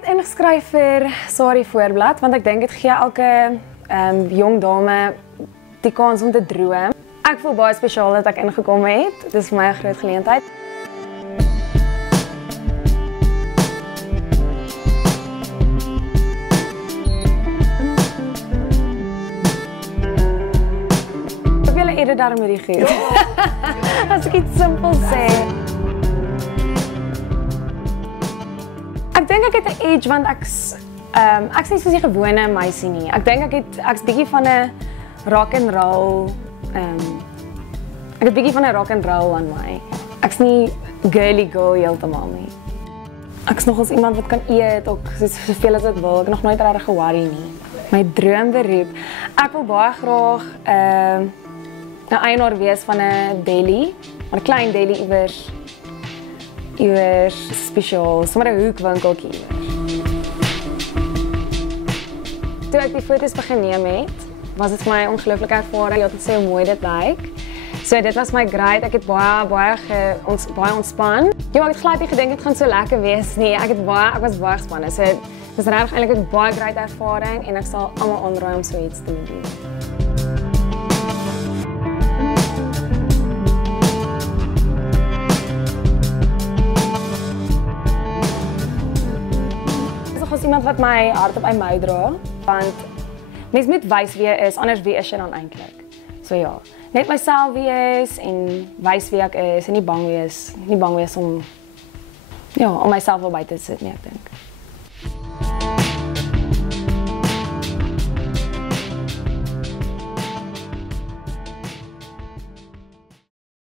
het ingeskryf vir Sari Voorblad want ek dink dit gee elke jong dame die kans om te droom. Ek voel baie spesiaal dat ek ingekom het. Dit is vir my 'n groot geleentheid. Ek wil eerder daarom hierdie goed. As ek iets simpel sê. Ek dink ek het 'n edge want ek's nie soos die gewone meisie nie. Ek dink ek's bietjie van 'n rock and roll ek het bietjie van 'n rock and roll aan my. Ek's nie girly girl heeltemal nie. Ek's nogals iemand wat kan eet ook soveel as ek wil. Ek het nog nooit regtig ge-worry nie. My droomberoep. Ek wil baie graag 'n eienaar wees van 'n deli, 'n klein deli iewers spesiaal, sommer 'n hoekwinkeltjie iewers. Toe ek die foto's begin neem het, was dit vir my 'n ongelooflike ervaring. Jy het gesê hoe mooi dit lyk. So dit was my great. Ek het baie ontspan. Ja, ek het glad nie gedink dit gaan so lekker wees nie. Ek was baie gespanne. So dit was regtig eintlik 'n baie great ervaring en ek sal almal aanraai om so iets te doen. As iemand wat my hart op my mou dra, want mens moet wys wie jy is, anders wie is jy dan eintlik? So ja, net myself wees en wys wie ek is en nie bang wees om myself wel buite te sit nie, ek dink.